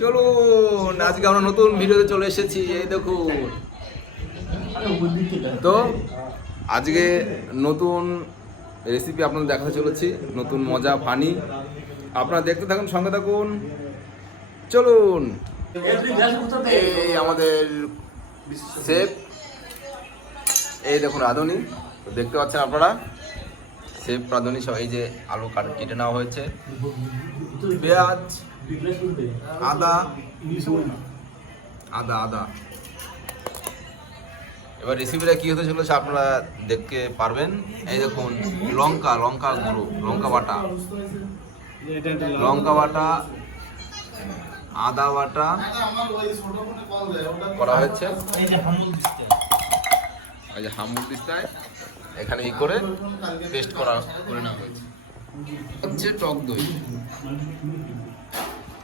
চলুন আজকে আমরা নতুন ভিডিওতে চলে এসেছি। এই দেখুন তো আজকে নতুন রেসিপি আপনাদের দেখাতে চলেছি, নতুন মজা ফানি। আপনারা দেখতে থাকুন, সঙ্গে থাকুন। চলুন, এই আমাদের শেফ, এই দেখুন রাঁধুনি, তো দেখতে পাচ্ছেন আপনারা শেফ রাঁধুনি সব। এই যে আলু কেটে নেওয়া হয়েছে, পেঁয়াজ, আদা আদা আদা এবার রেসিপিটা কি হতে চলেছে আপনারা দেখতে পারবেন। এই দেখুন লঙ্কা গুঁড়ো, লঙ্কা বাটা, আদা বাটা করা হয়েছে। এই যে হামুল দিস্তায় এখানে ই করে পেস্ট করে নেওয়া হয়েছে। হচ্ছে টক দই,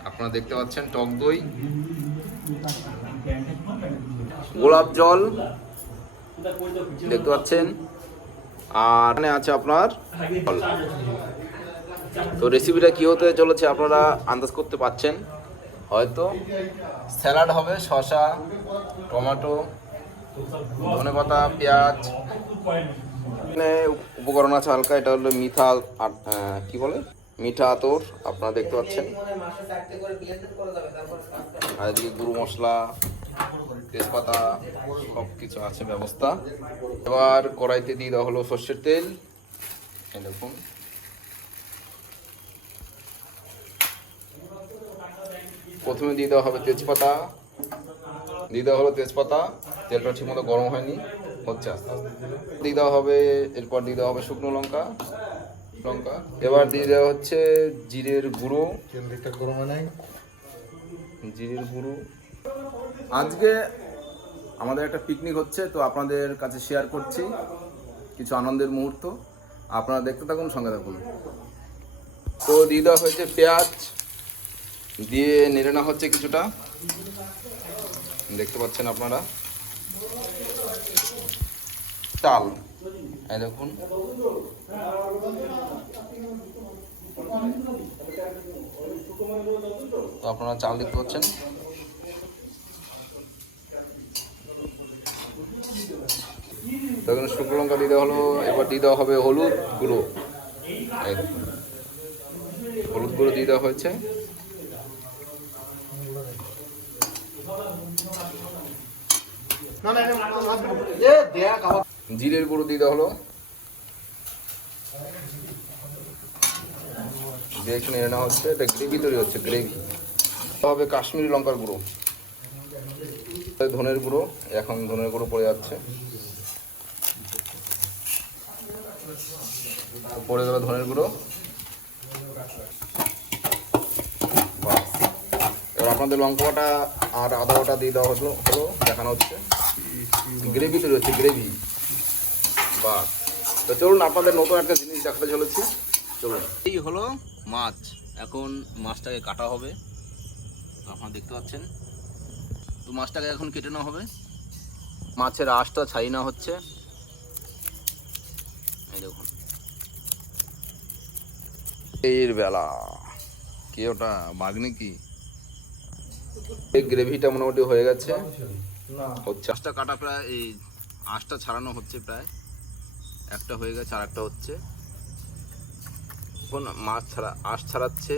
আপনারা দেখতে পাচ্ছেন টক দই, গোলাপ জল দেখতে পাচ্ছেন, আর এখানে আছে আপনার ফল। তো রেসিপিটা কি হতে চলেছে আপনারা আন্দাজ করতে পাচ্ছেন হয়তো। স্যালাড হবে, শসা, টমেটো, ধনেপাতা, পেঁয়াজ। এখানে উপকরণ আছে হালকা, এটা হলো মিঠা আতর আপনারা দেখতে পাচ্ছেন। আর এদিকে গুঁড়ো মশলা, তেজপাতা সব কিছু আছে ব্যবস্থা। এবার কড়াইতে দিয়ে দেওয়া হলো সর্ষের তেল। এই দেখুন প্রথমে দিয়ে দেওয়া হবে তেজপাতা, তেলটা ঠিক মতো গরম হয়নি, হচ্ছে আস্তে আস্তে দিয়ে দেওয়া হবে। এরপর দিয়ে দেওয়া হবে শুকনো লঙ্কা। এবার দিয়ে দেওয়া হচ্ছে জিরের গুঁড়ো। আজকে আমাদের একটা পিকনিক হচ্ছে, তো আপনাদের কাছে শেয়ার করছি কিছু আনন্দের মুহূর্ত। আপনারা দেখতে থাকুন, সঙ্গে থাকুন। তো দিয়ে দেওয়া হয়েছে পেঁয়াজ, দিয়ে নেড়ে নেওয়া হচ্ছে কিছুটা, দেখতে পাচ্ছেন আপনারা। চাল, এই দেখুন তো আপনারা চাল দেখতে পাচ্ছেন। তখন শুকনো লঙ্কা দিয়ে দেওয়া হলো। এবার দিয়ে দেওয়া হবে হলুদ গুঁড়ো, দিয়ে দেওয়া হয়েছে। জিরের গুঁড়ো দিয়ে দেওয়া হলো, দিয়ে একটু নেড়ে নেওয়া হচ্ছে। এটা গ্রেভি তৈরি হচ্ছে, গ্রেভি হবে। কাশ্মীরি লঙ্কার গুঁড়ো, ধনের গুঁড়ো, এখন ধনের গুঁড়ো পড়ে যাচ্ছে, পড়ে গেল ধনের গুঁড়ো। এবার আপনাদের লঙ্কা বাটা আর আদা বাটা দিয়ে দেওয়া হলো, দেখানো হচ্ছে। গ্রেভি তৈরি হচ্ছে, গ্রেভি। বাস, তো চলুন আপনাদের নতুন একটা জিনিস দেখাতে চলেছি। চলুন, এই হলো মাছ। এখন মাছটাকে কাটা হবে, আপনারা দেখতে পাচ্ছেন। তো মাছটাকে এখন কেটে নেওয়া হবে, মাছের আঁশটা ছাড়িয়ে নেওয়া হচ্ছে। এই দেখুন, এর বেলা কি ওটা বাঘ নাকি? এই গ্রেভিটা মোটামুটি হয়ে গেছে, হচ্ছে। আঁশটা কাটা প্রায়, এই আঁশটা ছাড়ানো হচ্ছে প্রায়, একটা হয়ে গেছে, আর একটা হচ্ছে। এখন আঁশ ছাড়াচ্ছে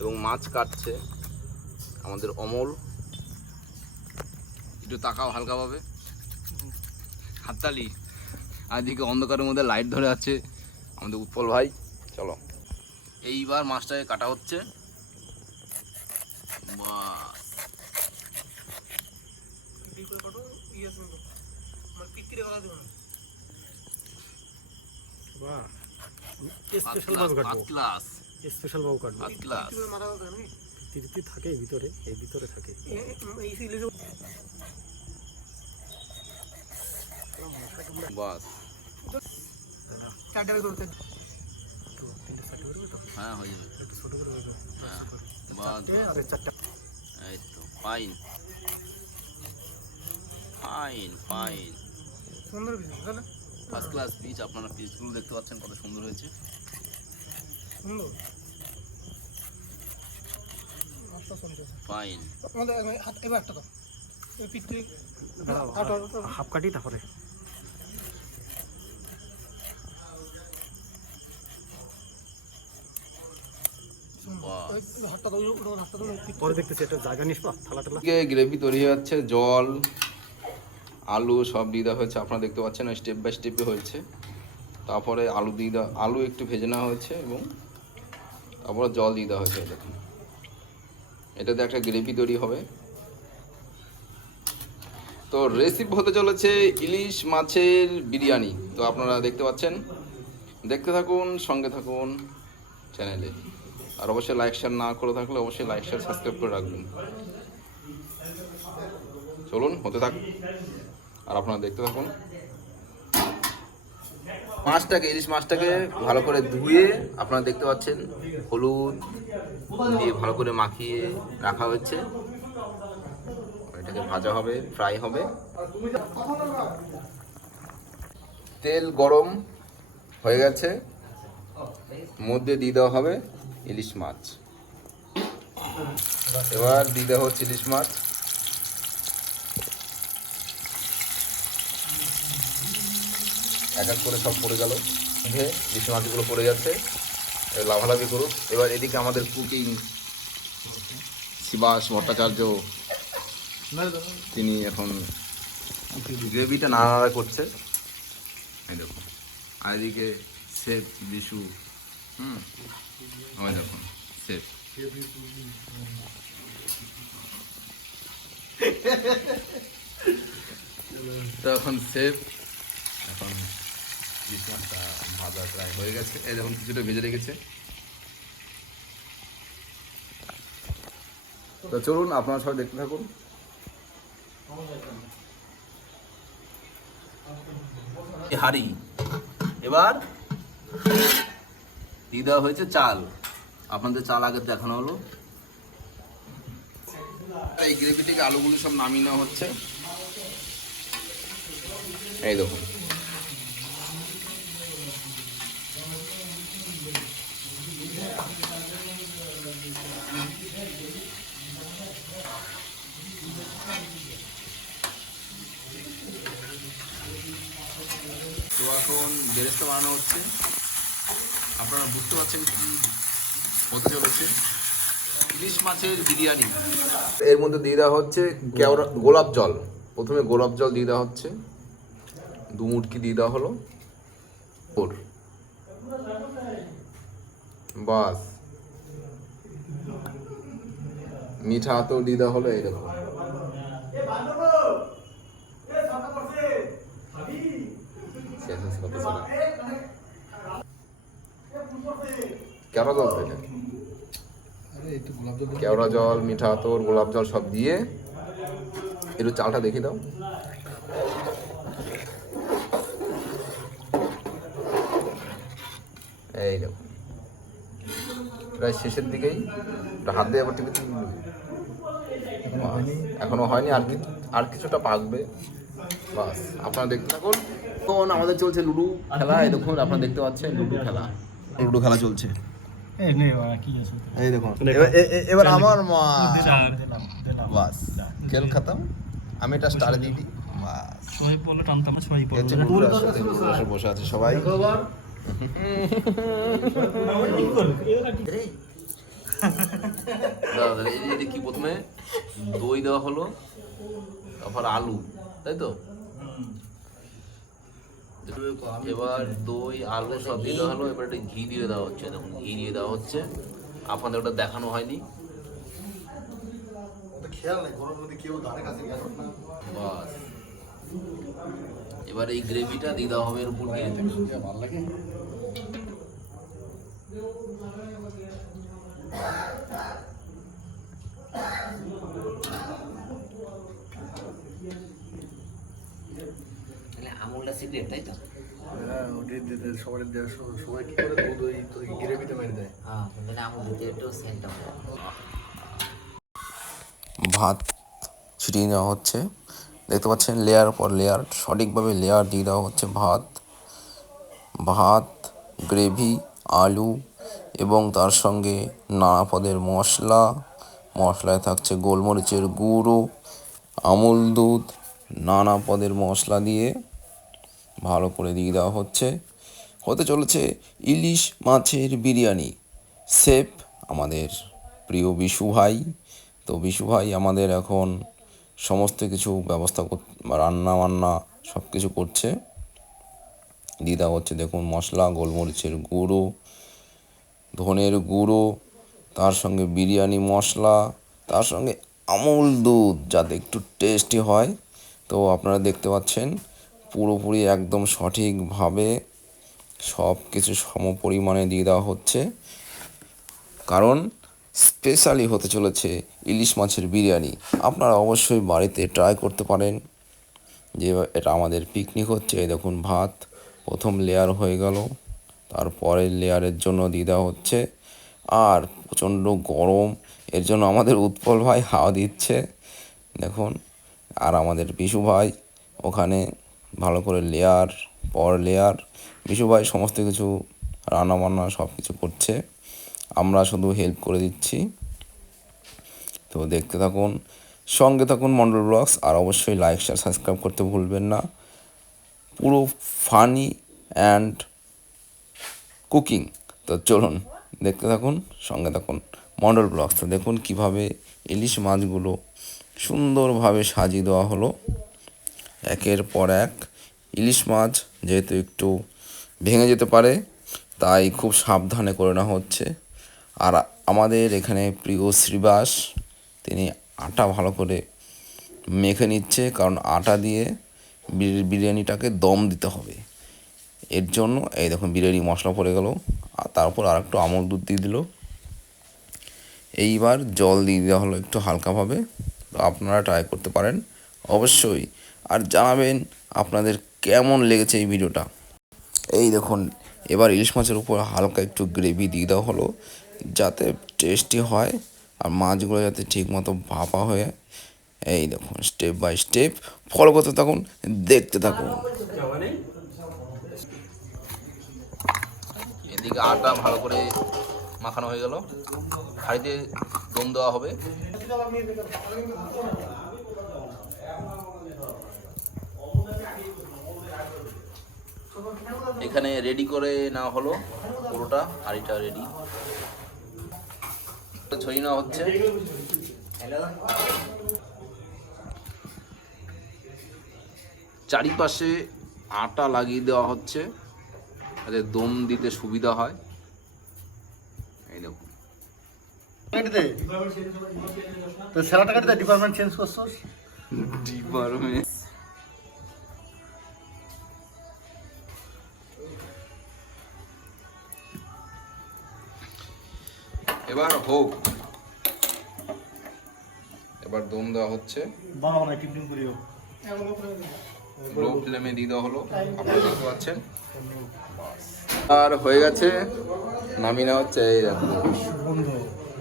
এবং মাছ কাটছে আমাদের অমল। একটু তাকাও হালকাভাবে, হাততালি। আর এদিকে অন্ধকারের মধ্যে লাইট ধরে আছে আমাদের উৎপল ভাই। চলো, এইবার মাছটাকে কাটা হচ্ছে। থাকে ভিতরে, এই ভিতরে থাকে। বাস, হ্যাঁ হয়ে যাবে। এই তো ফাইন, সুন্দর ফার্স্ট ক্লাস পিচ। আপনারা পিচগুলো দেখতে পাচ্ছেন কত সুন্দর হয়েছে। ফাইন। এবার একটা দাও পিঠে হাফ কাটি তারপরে হাতটা দাও হাতটা দাও পরে দেখতেছি একটা জায়গা নিস পা থালা টালা গ্রেভি তৈরি হয়ে যাচ্ছে, জল আলু সব দিয়ে দেওয়া হয়েছে, আপনারা দেখতে পাচ্ছেন স্টেপ বাই স্টেপে হয়েছে। তারপরে আলু দিয়ে দেওয়া, আলু একটু ভেজে নেওয়া হয়েছে এবং তারপরে জল দিয়ে দেওয়া হয়েছে। দেখুন এটাতে একটা গ্রেভি তৈরি হবে। তো রেসিপি হতে চলেছে ইলিশ মাছের বিরিয়ানি। তো আপনারা দেখতে পাচ্ছেন, দেখতে থাকুন, সঙ্গে থাকুন চ্যানেলে। আর অবশ্যই লাইক শেয়ার না করে থাকলে অবশ্যই লাইক শেয়ার সাবস্ক্রাইব করে রাখবেন। চলুন হতে থাক আর আপনারা দেখতে থাকুন। মাছটাকে, ইলিশ মাছটাকে ভালো করে ধুয়ে আপনারা দেখতে পাচ্ছেন হলুদ দিয়ে ভালো করে মাখিয়ে রাখা হচ্ছে। এটাকে ভাজা হবে, ফ্রাই হবে। তেল গরম হয়ে গেছে, মধ্যে দিয়ে দেওয়া হবে ইলিশ মাছ। এবার দিয়ে দেওয়া হচ্ছে ইলিশ মাছ। এক এক করে সব পড়ে গেল, ইলিশ মাছগুলো পড়ে যাচ্ছে, লাভালাভি করুক। এবার এদিকে আমাদের কুকিং শিবাস ভট্টাচার্য, তিনি এখন গ্রেভিটা নাড়ানাড়া করছে, এই দেখুন। আর এদিকে শেফ বিশু, ওই দেখুন শেফ। তো এখন শেফ, এখন ইলিশ মাছটা ভাজা প্রায় হয়ে গেছে। এই দেখুন কিছুটা ভেজে রেখেছে। তো চলুন আপনারা সবাই দেখতে থাকুন। হাঁড়ি এবার দিয়ে দেওয়া হয়েছে চাল। আপনাদের চাল আগে দেখানো হলো। এই গ্রেভি থেকে আলুগুলো সব নামিয়ে নেওয়া হচ্ছে, এই দেখুন। তো এখন বেরেস্তা বানানো হচ্ছে। আপনারা বুঝতে পারছেন কি হতে চলেছে, ইলিশ মাছের বিরিয়ানি। এর মধ্যে দিয়ে দেওয়া হচ্ছে গোলাপ জল। প্রথমে গোলাপ জল দিয়ে দেওয়া হচ্ছে, 2 মুটকি দিয়ে দেওয়া হলো। বাস, মিঠা হাতেও দিয়ে দেওয়া হলো, এইরকম। কেওড়া জল থেকে, কেওড়া জল, মিঠা আতর, গোলাপ জল সব দিয়ে একটু চালটা দেখিয়ে দাও। এই দেখুন প্রায় শেষের দিকেই, হাত দিয়ে আবার টিপে এখনো হয়নি, আর কিছুটা পাকবে। বাস, আপনারা দেখতে থাকুন। এখন আমাদের চলছে লুডো খেলা। এই দেখুন আপনারা দেখতে পাচ্ছেন লুডো খেলা চলছে। এই দেখুন এবার আমার মা, বাস খেল খতম। আমি এটা স্টারে দিয়ে দিই, বাস। বসে আছে সবাই। কি প্রথমে দই দেওয়া হলো, তারপর আলু, তাই তো? এবার দই আলু সব দিয়ে দেওয়া হলো। এবার একটা ঘি দিয়ে দেওয়া হচ্ছে, দেখুন ঘি দিয়ে দেওয়া হচ্ছে। আপনাদের ওটা দেখানো হয়নি। বাস, এবার এই গ্রেভিটা দিয়ে দেওয়া হবে এর উপর দিয়ে। ভালো লাগে। আমুলটা সিক্রেট, তাই তো? হ্যাঁ, ওটাই দিতে সবাই কি করে দুধ ওই গ্রেভিতে মেরে দেয়। হ্যাঁ, মানে আমুল দিতে একটু সেন্টটা হয়। ভাত ছিটিয়ে নেওয়া হচ্ছে, দেখতে পাচ্ছেন লেয়ার পর লেয়ার, সঠিকভাবে লেয়ার দিয়ে দেওয়া হচ্ছে। ভাত, গ্রেভি, আলু এবং তার সঙ্গে নানা পদের মশলায় থাকছে গোলমরিচের গুঁড়ো, আমুল দুধ, নানা পদের মশলা দিয়ে ভালো করে দিয়ে দেওয়া হচ্ছে। হতে চলেছে ইলিশ মাছের বিরিয়ানি। শেফ আমাদের প্রিয় বিশু ভাই। তো বিশু ভাই আমাদের এখন সমস্ত কিছু ব্যবস্থা রান্না বান্না সব কিছু করছে। দিয়ে দেওয়া হচ্ছে দেখুন মশলা, গোলমরিচের গুঁড়ো, ধনের গুঁড়ো, তার সঙ্গে বিরিয়ানি মশলা, তার সঙ্গে আমুল দুধ যাতে একটু টেস্টি হয়। তো আপনারা দেখতে পাচ্ছেন পুরোপুরি একদম সঠিকভাবে সব কিছু সমপরিমাণে দিয়ে দেওয়া হচ্ছে, কারণ স্পেশালি হতে চলেছে ইলিশ মাছের বিরিয়ানি। আপনারা অবশ্যই বাড়িতে ট্রাই করতে পারেন। যে এটা আমাদের পিকনিক হচ্ছে। এই দেখুন ভাত প্রথম লেয়ার হয়ে গেল, তারপরের লেয়ারের জন্য দিয়ে দেওয়া হচ্ছে। আর প্রচণ্ড গরম, এর জন্য আমাদের উৎপল ভাই হাওয়া দিচ্ছে দেখুন। আর আমাদের বিশু ভাই ওখানে ভালো করে লেয়ার পর লেয়ার, বিশু ভাই সমস্ত কিছু রান্নাবান্না সব কিছু করছে, আমরা শুধু হেল্প করে দিচ্ছি। তো দেখতে থাকুন, সঙ্গে থাকুন মন্ডল ব্লগস। আর অবশ্যই লাইক শেয়ার সাবস্ক্রাইব করতে ভুলবেন না। পুরো ফানি অ্যান্ড কুকিং। তো চলুন দেখতে থাকুন, সঙ্গে থাকুন মন্ডল ব্লগস। তো দেখুন কীভাবে ইলিশ মাছগুলো সুন্দরভাবে সাজিয়ে দেওয়া হলো একের পর এক। ইলিশ মাছ যেহেতু একটু ভেঙে যেতে পারে, তাই খুব সাবধানে করে নেওয়া হচ্ছে। আর আমাদের এখানে প্রিয় শ্রীবাস, তিনি আটা ভালো করে মেখে নিচ্ছে, কারণ আটা দিয়ে বিরিয়ানিটাকে দম দিতে হবে। এর জন্য এই দেখুন বিরিয়ানি মশলা পড়ে গেল, আর তারপর আর একটু আমুল দুধ দিয়ে দিল। এইবার জল দিয়ে দেওয়া হলো একটু হালকাভাবে। তো আপনারা ট্রাই করতে পারেন অবশ্যই, আর জানাবেন আপনাদের কেমন লেগেছে এই ভিডিওটা। এই দেখুন এবার ইলিশ মাছের উপর হালকা একটু গ্রেভি দিয়ে দেওয়া হলো, যাতে টেস্টি হয় আর মাছগুলো যাতে ঠিকমতো ভাপা হয়ে। এই দেখুন স্টেপ বাই স্টেপ ফলো করতে থাকুন, দেখতে থাকুন। এদিকে আটা ভালো করে মাখানো হয়ে গেল, হাঁড়িতে দম দেওয়া হবে। এখানে রেডি করে নেওয়া হলো পুরোটা, হাঁড়িটা রেডি ছড়িয়ে নেওয়া হচ্ছে। চারিপাশে আটা লাগিয়ে দেওয়া হচ্ছে যাতে দম দিতে সুবিধা হয়। এই দেখুন তো স্যালাডটা কাটতে ডিপার্টমেন্ট চেঞ্জ করছস। ডিপার্টমেন্ট এবার হোক, এবার দম দেওয়া হচ্ছে। লো ফ্লেমে দিয়ে দেওয়া হলো, আপনারা দেখতে পাচ্ছেন। আর হয়ে গেছে, নামিয়ে নেওয়া হচ্ছে। এই দেখুন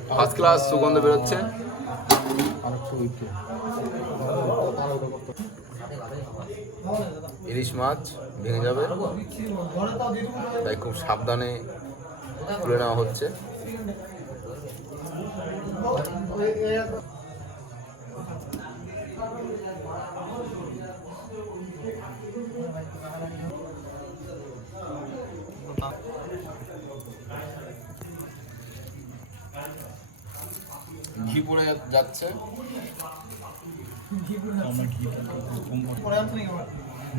ফার্স্ট ক্লাস সুগন্ধ বেরোচ্ছে। ইলিশ মাছ ভেঙে যাবে, তাই খুব সাবধানে তুলে নেওয়া হচ্ছে। ঘি পড়ে যাচ্ছে।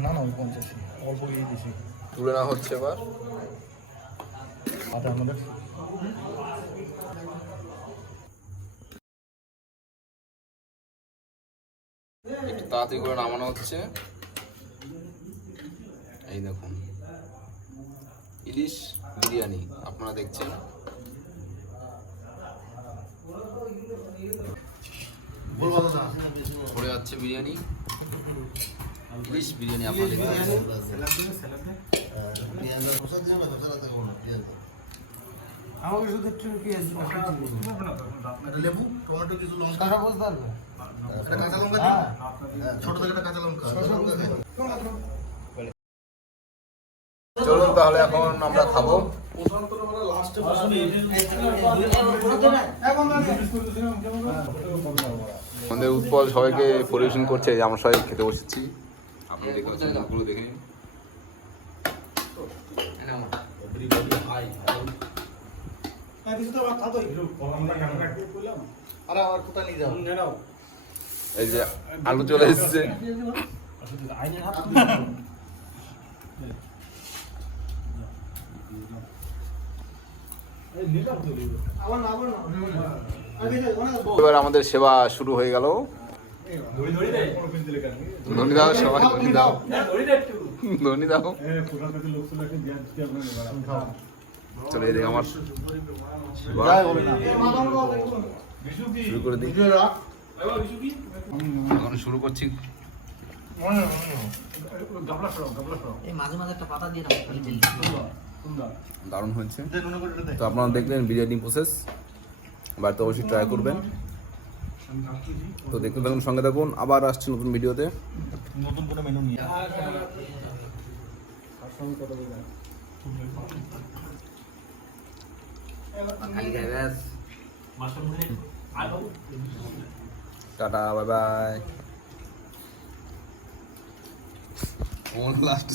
না না ওই 50 অল্প ঘি দিছি। তুলে নেওয়া হচ্ছে এবার। আটা আমাদের একটু তাড়াতাড়ি করে নামানো হচ্ছে। এই দেখুন ইলিশ বিরিয়ানি আপনারা দেখছেন। পড়ে যাচ্ছে বিরিয়ানি, ইলিশ বিরিয়ানি আপনারা দেখতে পাচ্ছেন। আমাকে শুধু একটু পেঁয়াজ লেবু টমেটো কিছু লঙ্কা বুঝতে পারবে কাঁচা লঙ্কা ছোট থেকে কাঁচা লঙ্কা। চলুন তাহলে এখন আমরা খাবো। আমাদের উৎপল সবাইকে পরিবেশন করছে, যে আমরা সবাই খেতে বসেছি। আপনি দেখতে পাচ্ছেন মুখগুলো দেখে নিন। আরে আমার কোথায় নিয়ে যাও? এই যে আলু চলে এসেছে। এবার আমাদের সেবা শুরু হয়ে গেল। ধনী দাও সবাই, ধনী দাও, ধনী দাও। চলে এই আমার সেবা শুরু করে দিই। এখন শুরু করছি। এই মাঝে মাঝে একটা পাতা দিয়ে দারুণ হয়েছে। তো আপনারা দেখলেন বিরিয়ানি প্রসেস, বাড়িতে অবশ্যই ট্রাই করবেন। তো দেখতে থাকুন, সঙ্গে থাকুন, আবার আসছি নতুন ভিডিওতে। নতুন কোনো মেনু নিয়ে খালি খাই ব্যাস। Tata, bye bye. লাস্ট